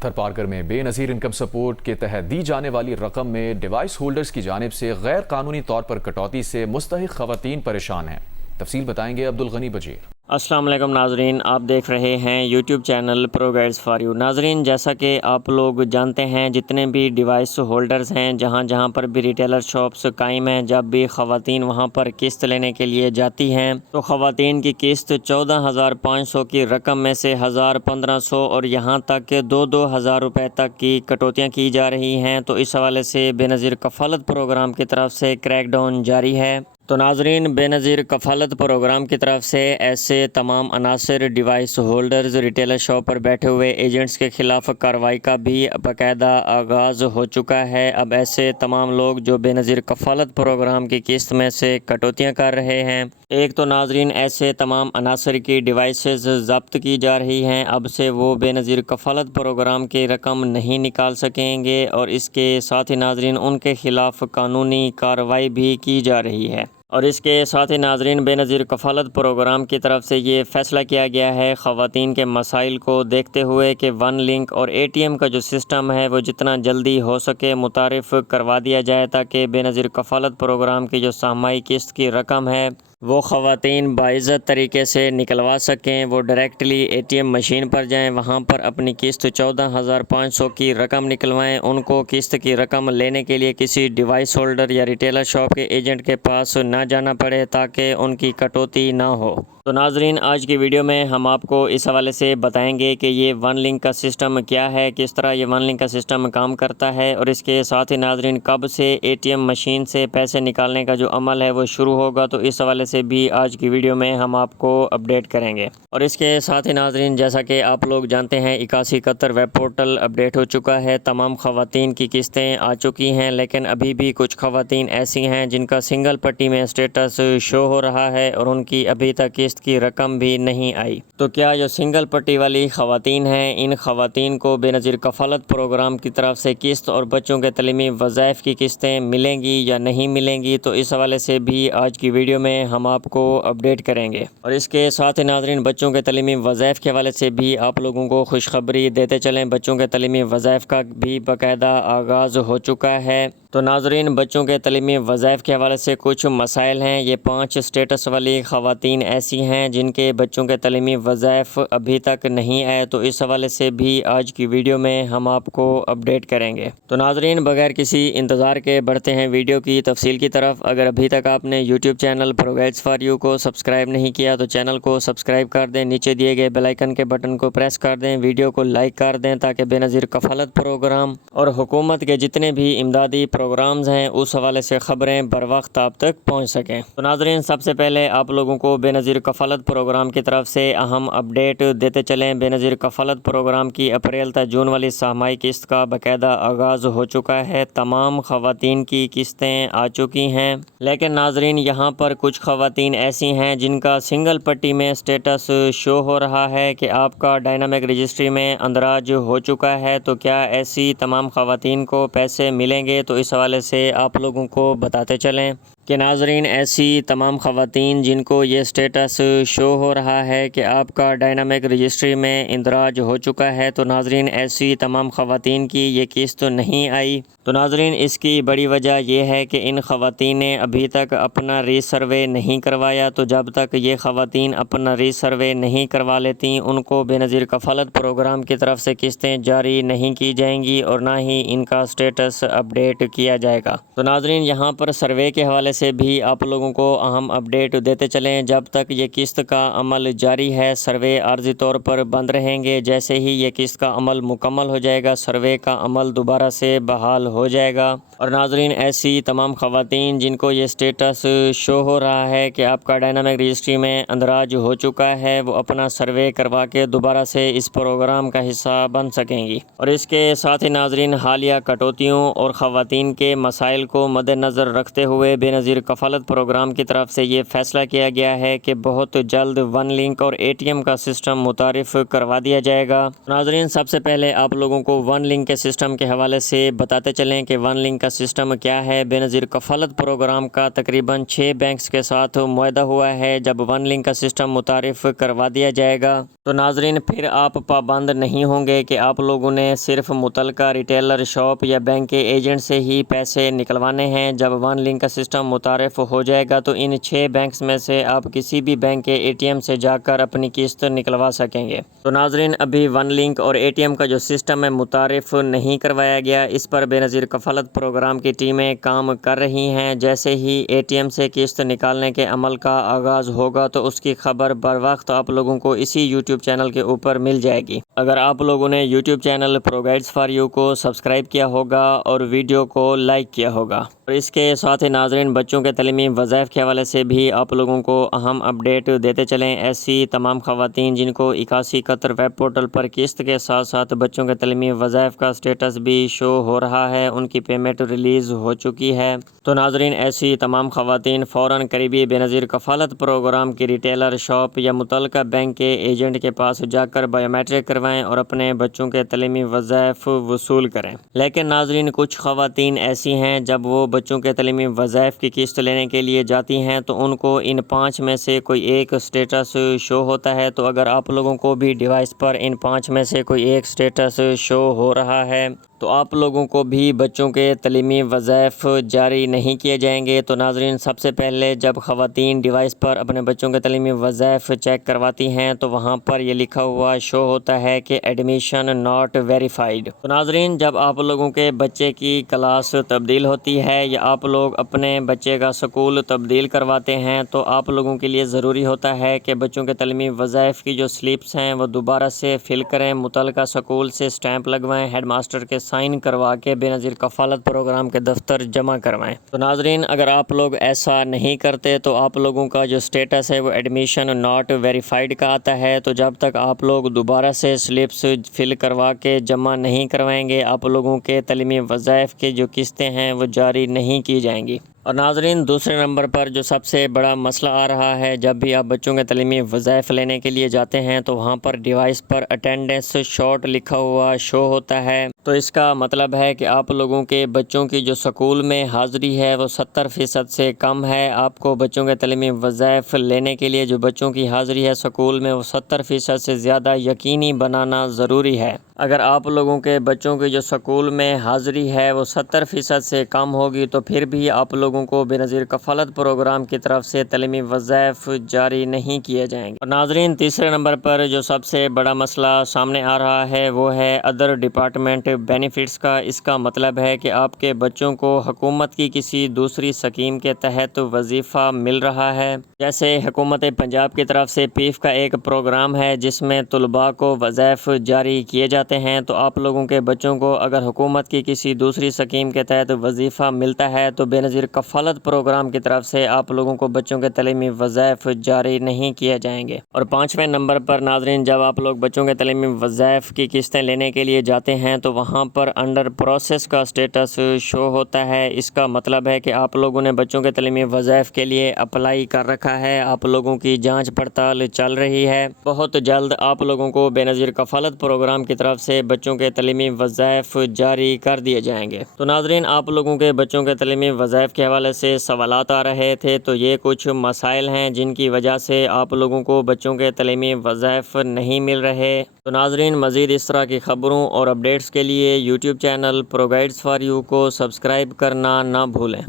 تھر Parker میں بے نظیر income support کے تحت دی جانے والی رقم میں ڈیوائس ہولڈرز کی جانب سے غیر قانونی طور پر کٹوتی سے مستحق خواتین پریشان ہیں۔ تفصیل بتائیں گے عبدالغنی بجیر۔ السلام علیکم ناظرین، آپ دیکھ رہے ہیں YouTube channel pro guides for you. ناظرین، جیسا کہ آپ لوگ جانتے ہیں، جتنے بھی ڈیوائس ہولڈرز ہیں، جہاں پر بھی ریٹیلر شاپس قائم ہیں، جب بھی خواتین وہاں پر قسط لینے کے لیے جاتی ہیں تو خواتین کی قسط 14,500 کی رقم میں سے 1,000، 1,500 اور یہاں تک کہ 2,000 روپے تک کی کٹوتیاں کی جا رہی ہیں۔ تو اس حوالے سے بے نظیر کفالت پروگرام کی طرف سے کریک ڈاؤن جاری ہے۔ تو ناظرین، بے نظیر کفالت پروگرام کی طرف سے ایسے تمام عناصر، ڈیوائس ہولڈرز، ریٹیلر شاپ پر بیٹھے ہوئے ایجنٹس کے خلاف کارروائی کا بھی باقاعدہ آغاز ہو چکا ہے۔ اب ایسے تمام لوگ جو بے نظیر کفالت پروگرام کی قسط میں سے کٹوتیاں کر رہے ہیں، ایک تو ناظرین ایسے تمام عناصر کی ڈیوائسز ضبط کی جا رہی ہیں، اب سے وہ بے نظیر کفالت پروگرام کی رقم نہیں نکال سکیں گے، اور اس کے ساتھ ہی ناظرین ان کے خلاف قانونی کارروائی بھی کی جا رہی ہے۔ اور اس کے ساتھ ہی ناظرین بے نظیر کفالت پروگرام کی طرف سے یہ فیصلہ کیا گیا ہے خواتین کے مسائل کو دیکھتے ہوئے کہ ون لنک اور اے ٹی ایم کا جو سسٹم ہے وہ جتنا جلدی ہو سکے متعارف کروا دیا جائے، تاکہ بے نظیر کفالت پروگرام کی جو سہمائی قسط کی رقم ہے وہ خواتین باعزت طریقے سے نکلوا سکیں۔ وہ directly A T M machine پر جائیں، وہاں پر اپنی قسط 14,500 کی رقم نکلوائیں۔ ان کو قسط کی رقم لینے کے لیے کسی ڈیوائس ہولڈر یا ریٹیلر شاپ کے ایجنٹ کے پاس نہ جانا پڑے، تاکہ ان کی کٹوتی نہ ہو۔ تو ناظرین، آج کی ویڈیو میں ہم آپ کو اس حوالے سے بتائیں گے کہ یہ ون لنک کا سسٹم کیا ہے، کس طرح یہ ون لنک کا سسٹم کام کرتا ہے، اور اس کے ساتھ ہی ناظرین کب سے اے ٹی ایم مشین سے پیسے نکالنے کا جو عمل ہے وہ شروع ہوگا، تو اس حوالے سے بھی آج کی ویڈیو میں ہم آپ کو اپڈیٹ کریں گے۔ اور اس کے ساتھ ہی ناظرین، جیسا کہ آپ لوگ جانتے ہیں 8171 ویب پورٹل اپڈیٹ ہو چکا ہے، تمام خواتین کی قسطیں آ چکی ہیں، لیکن ابھی بھی کچھ خواتین ایسی ہیں جن کا سنگل پٹی میں اسٹیٹس شو ہو رہا ہے اور ان کی ابھی تک قسط کی رقم بھی نہیں آئی۔ تو کیا جو سنگل پٹی والی خواتین ہیں، ان خواتین کو بے نظیر کفالت پروگرام کی طرف سے قسط اور بچوں کے تعلیمی وظائف کی قسطیں ملیں گی یا نہیں ملیں گی؟ تو اس حوالے سے بھی آج کی ویڈیو میں ہم آپ کو اپڈیٹ کریں گے۔ اور اس کے ساتھ ناظرین بچوں کے تعلیمی وظائف کے حوالے سے بھی آپ لوگوں کو خوشخبری دیتے چلیں، بچوں کے تعلیمی وظائف کا بھی باقاعدہ آغاز ہو چکا ہے۔ تو ناظرین، بچوں کے تعلیمی وظائف کے حوالے سے کچھ مسائل ہیں۔ یہ 5 اسٹیٹس والی خواتین ایسی ہیں جن کے بچوں کے تعلیمی وظائف ابھی تک نہیں آئے، تو اس حوالے سے بھی آج کی ویڈیو میں ہم آپ کو اپڈیٹ کریں گے۔ تو ناظرین، بغیر کسی انتظار کے بڑھتے ہیں ویڈیو کی تفصیل کی طرف۔ اگر ابھی تک آپ نے YouTube channel pro guides for you کو سبسکرائب نہیں کیا تو چینل کو سبسکرائب کر دیں، نیچے دیے گئے بیل آئیکن کے بٹن کو پریس کر دیں، ویڈیو کو لائک کر دیں، تاکہ بے نظیر کفالت پروگرام اور حکومت کے جتنے بھی امدادی پروگرامز ہیں اس حوالے سے خبریں بر وقت آپ تک پہنچ سکیں۔ تو ناظرین، سب سے پہلے آپ لوگوں کو بے نظیر کفالت پروگرام کی طرف سے اہم اپڈیٹ دیتے چلیں۔ بے نظیر کفالت پروگرام کی اپریل تا جون والی سہمائی قسط کا باقاعدہ آغاز ہو چکا ہے، تمام خواتین کی قسطیں آ چکی ہیں، لیکن ناظرین یہاں پر کچھ خواتین ایسی ہیں جن کا سنگل پٹی میں اسٹیٹس شو ہو رہا ہے کہ آپ کا ڈائنامک رجسٹری میں اندراج ہو چکا ہے۔ تو کیا ایسی تمام خواتین کو پیسے ملیں گے؟ تو اس حوالے سے آپ لوگوں کو بتاتے چلیں کہ ناظرین ایسی تمام خواتین جن کو یہ اسٹیٹس شو ہو رہا ہے کہ آپ کا ڈائنامک رجسٹری میں اندراج ہو چکا ہے، تو ناظرین ایسی تمام خواتین کی یہ قسط نہیں آئی۔ تو ناظرین اس کی بڑی وجہ یہ ہے کہ ان خواتین نے ابھی تک اپنا ری سروے نہیں کروایا، تو جب تک یہ خواتین اپنا ری سروے نہیں کروا لیتی ان کو بے نظیر کفالت پروگرام کی طرف سے قسطیں جاری نہیں کی جائیں گی اور نہ ہی ان کا اسٹیٹس اپڈیٹ کیا جائے گا۔ تو ناظرین یہاں پر سروے کے حوالے سے بھی آپ لوگوں کو اہم اپڈیٹ دیتے چلیں، جب تک یہ قسط کا عمل جاری ہے سروے عارضی طور پر بند رہیں گے، جیسے ہی یہ قسط کا عمل مکمل ہو جائے گا سروے کا عمل دوبارہ سے بحال ہو جائے گا۔ اور ناظرین ایسی تمام خواتین جن کو یہ اسٹیٹس شو ہو رہا ہے کہ آپ کا ڈائنامک رجسٹری میں اندراج ہو چکا ہے، وہ اپنا سروے کروا کے دوبارہ سے اس پروگرام کا حصہ بن سکیں گی۔ اور اس کے ساتھ ہی ناظرین حالیہ کٹوتیوں اور خواتین کے مسائل کو مد نظر رکھتے ہوئے بے بینظیر کفالت پروگرام کی طرف سے یہ فیصلہ کیا گیا ہے کہ بہت جلد ون لنک اور اے ٹی ایم کا سسٹم متعارف کروا دیا جائے گا۔ ناظرین، سب سے پہلے آپ لوگوں کو ون لنک کے سسٹم کے حوالے سے بتاتے چلیں کہ ون لنک کا سسٹم کیا ہے۔ بینظیر کفالت پروگرام کا تقریباً 6 بینکس کے ساتھ معاہدہ ہوا ہے۔ جب ون لنک کا سسٹم متعارف کروا دیا جائے گا تو ناظرین پھر آپ پابند نہیں ہوں گے کہ آپ لوگوں نے صرف متعلقہ ریٹیلر شاپ یا بینک کے ایجنٹ سے ہی پیسے نکلوانے ہیں۔ جب ون لنک کا سسٹم متعارف ہو جائے گا تو ان 6 بینکس میں سے آپ کسی بھی بینک کے اے ٹی ایم سے جا کر اپنی قسط نکلوا سکیں گے۔ تو ناظرین، ابھی ون لنک اور اے ٹی ایم کا جو سسٹم ہے متعارف نہیں کروایا گیا، اس پر بینظیر کفالت پروگرام کی ٹیمیں کام کر رہی ہیں۔ جیسے ہی اے ٹی ایم سے قسط نکالنے کے عمل کا آغاز ہوگا تو اس کی خبر بر وقت آپ لوگوں کو اسی یوٹیوب چینل کے اوپر مل جائے گی۔ اگر آپ لوگوں نے YouTube channel pro guides for you کو سبسکرائب کیا ہوگا اور ویڈیو کو لائک کیا ہوگا، اور اس کے ساتھ ہی ناظرین بچوں کے تعلیمی وظائف کے حوالے سے بھی آپ لوگوں کو اہم اپڈیٹ دیتے چلیں۔ ایسی تمام خواتین جن کو 8171 ویب پورٹل پر قسط کے ساتھ ساتھ بچوں کے تعلیمی وظائف کا سٹیٹس بھی شو ہو رہا ہے، ان کی پیمنٹ ریلیز ہو چکی ہے۔ تو ناظرین، ایسی تمام خواتین فوراً قریبی بینظیر کفالت پروگرام کی ریٹیلر شاپ یا متعلقہ بینک کے ایجنٹ کے پاس جا کر بایو میٹرک کروائیں اور اپنے بچوں کے تعلیمی وظائف وصول کریں۔ لیکن ناظرین، کچھ خواتین ایسی ہیں جب وہ بچوں کے تعلیمی وظائف کی قسط لینے کے لیے جاتی ہیں تو ان کو ان 5 میں سے کوئی ایک سٹیٹس شو ہوتا ہے۔ تو اگر آپ لوگوں کو بھی ڈیوائس پر ان 5 میں سے کوئی ایک سٹیٹس شو ہو رہا ہے تو آپ لوگوں کو بھی بچوں کے تعلیمی وظائف جاری نہیں کیے جائیں گے۔ تو ناظرین، سب سے پہلے جب خواتین ڈیوائس پر اپنے بچوں کے تعلیمی وظائف چیک کرواتی ہیں تو وہاں پر یہ لکھا ہوا شو ہوتا ہے کہ ایڈمیشن ناٹ ویریفائڈ۔ تو ناظرین، جب آپ لوگوں کے بچے کی کلاس تبدیل ہوتی ہے یا آپ لوگ اپنے بچے کا سکول تبدیل کرواتے ہیں تو آپ لوگوں کے لیے ضروری ہوتا ہے کہ بچوں کے تعلیمی وظائف کی جو سلپس ہیں وہ دوبارہ سے فل کریں، متعلقہ سکول سے سٹیمپ لگوائیں، ہیڈ ماسٹر کے سائن کروا کے بینظیر کفالت پروگرام کے دفتر جمع کروائیں۔ تو ناظرین، اگر آپ لوگ ایسا نہیں کرتے تو آپ لوگوں کا جو سٹیٹس ہے وہ ایڈمیشن ناٹ ویریفائڈ کا آتا ہے۔ تو جب تک آپ لوگ دوبارہ سے سلپس فل کروا کے جمع نہیں کروائیں گے، آپ لوگوں کے تعلیمی وظائف کے جو قسطیں ہیں وہ جاری نہیں کی جائیں گی۔ اور ناظرین، دوسرے نمبر پر جو سب سے بڑا مسئلہ آ رہا ہے، جب بھی آپ بچوں کے تعلیمی وظائف لینے کے لیے جاتے ہیں تو وہاں پر ڈیوائس پر اٹینڈنس شارٹ لکھا ہوا شو ہوتا ہے۔ تو اس کا مطلب ہے کہ آپ لوگوں کے بچوں کی جو سکول میں حاضری ہے وہ 70% سے کم ہے۔ آپ کو بچوں کے تعلیمی وظائف لینے کے لیے جو بچوں کی حاضری ہے سکول میں وہ 70% سے زیادہ یقینی بنانا ضروری ہے۔ اگر آپ لوگوں کے بچوں کی جو سکول میں حاضری ہے وہ 70% سے کم ہوگی تو پھر بھی آپ لوگوں کو بینظیر کفالت پروگرام کی طرف سے تعلیمی وظائف جاری نہیں کیے جائیں گے۔ اور ناظرین، تیسرے نمبر پر جو سب سے بڑا مسئلہ سامنے آ رہا ہے وہ ہے ادر ڈپارٹمنٹ بینیفٹس کا۔ اس کا مطلب ہے کہ آپ کے بچوں کو حکومت کی کسی دوسری اسکیم کے تحت وظیفہ مل رہا ہے۔ جیسے حکومت پنجاب کی طرف سے پیف کا ایک پروگرام ہے جس میں طلباء کو وظائف جاری کیے جاتے ہیں۔ تو آپ لوگوں کے بچوں کو اگر حکومت کی کسی دوسری اسکیم کے تحت وظیفہ ملتا ہے تو بینظیر کفالت پروگرام کی طرف سے آپ لوگوں کو بچوں کے تعلیمی وظائف جاری نہیں کیے جائیں گے۔ اور 5ویں نمبر پر ناظرین، جب آپ لوگ بچوں کے تعلیمی وظائف کی قسطیں لینے کے لیے جاتے ہیں تو وہاں پر انڈر پروسیس کا سٹیٹس شو ہوتا ہے۔ اس کا مطلب ہے کہ آپ لوگوں نے بچوں کے تعلیمی وظائف کے لیے اپلائی کر رکھا ہے، آپ لوگوں کی جانچ پڑتال چل رہی ہے۔ بہت جلد آپ لوگوں کو بینظیر کفالت پروگرام کی طرف سے بچوں کے تعلیمی وظائف جاری کر دیے جائیں گے۔ تو ناظرین، آپ لوگوں کے بچوں کے تعلیمی وظائف کے حوالے سے سوالات آ رہے تھے، تو یہ کچھ مسائل ہیں جن کی وجہ سے آپ لوگوں کو بچوں کے تعلیمی وظائف نہیں مل رہے۔ تو ناظرین، مزید اس طرح کی خبروں اور اپڈیٹس کے لیے YouTube channel pro guides for you کو سبسکرائب کرنا نہ بھولیں۔